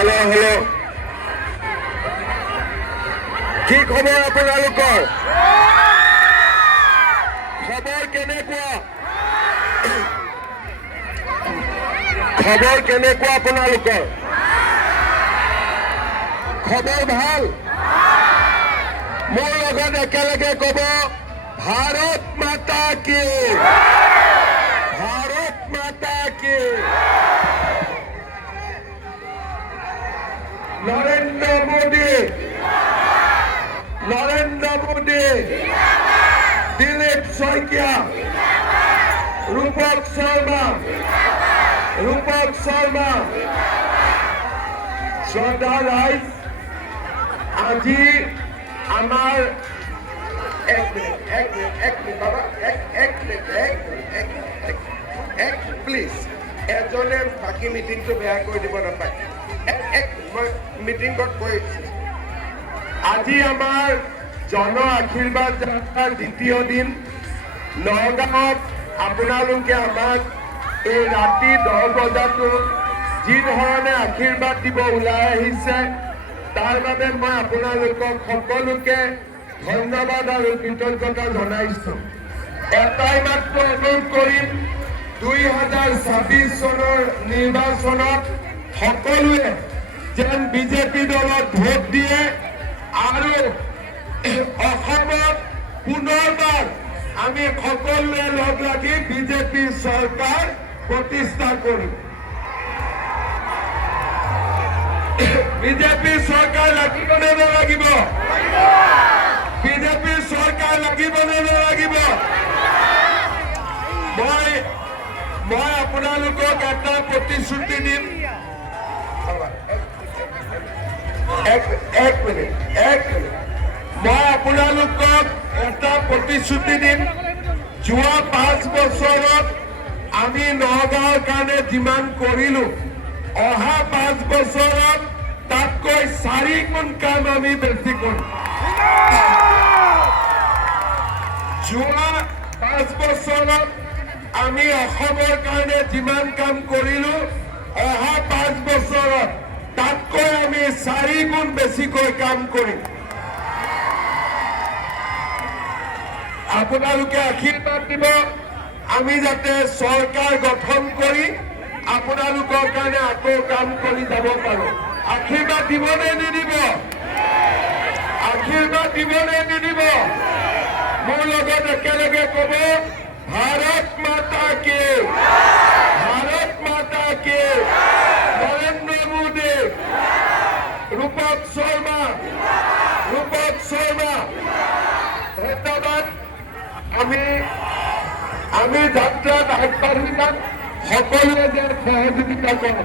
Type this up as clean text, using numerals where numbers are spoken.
hello hello কি খবৰ আপোনালোকৰ খবৰ কেনেকুৱা আপোনালোকৰ খবৰ ভাল মোৰ লগত একেলগে ক'ব ভাৰত মাতা কি ভাৰত মাতা কি নৰেন্দ্ৰ মোদী দিলীপ শইকীয়া ৰূপক শৰ্মা শ্ৰদ্ধা ৰাইজ আজি আমাৰ এক মিনিট বাবা এক প্লিজ এজনে বাকী মিটিংটো বেয়া কৰি দিব নাপায় মই মিটিঙত কৈছোঁ আজি আমাৰ জন আশীৰ্বাদ যাত্ৰাৰ দ্বিতীয় দিন নগাঁৱত আপোনালোকে আমাক এই ৰাতি 10 বজাতো যি ধৰণে আশীৰ্বাদ দিব ওলাই আহিছে তাৰ বাবে মই আপোনালোকক সকলোকে ধন্যবাদ আৰু কৃতজ্ঞতা জনাইছোঁ এটাই মাত্ৰ অনুৰোধ কৰিম 2026 চনৰ নিৰ্বাচনত সকলোৱে যেন বিজেপি দলত ভোট দিয়ে আৰু অসমত পুনৰবাৰ আমি সকলোৱে লগ লাগি বিজেপি চৰকাৰ প্ৰতিষ্ঠা কৰিম বিজেপি চৰকাৰ লাগিব নে নালাগিব বিজেপি চৰকাৰ লাগিব নে নালাগিব মই আপোনালোকক এটা প্ৰতিশ্ৰুতি দিম এক মিনিট মই আপোনালোকক এটা প্ৰতিশ্ৰুতি দিম যোৱা 5 বছৰত আমি নগাঁৱৰ কাৰণে যিমান কৰিলো অহা 5 বছৰত তাতকৈ 4 গুণ কাম আমি বেছি কৰিম যোৱা 5 বছৰত আমি অসমৰ কাৰণে যিমান কাম কৰিলো অহা 5 বছৰত তাতকৈ আমি 4 গুণ বেছিকৈ কাম কৰিম আপোনালোকে আশীৰ্বাদ দিব আমি যাতে চৰকাৰ গঠন কৰি আপোনালোকৰ কাৰণে আকৌ কাম কৰি যাব পাৰো আশীৰ্বাদ দিব নে নিদিব মোৰ লগত একেলগে ক'ব ভাৰত মাতা কি নৰেন্দ্ৰ মোদী ৰূপক শৰ্মা ধন্যবাদ আমি যাত্ৰাত আগবাঢ়ি যাম সকলোৱে যেন সহযোগিতা কৰে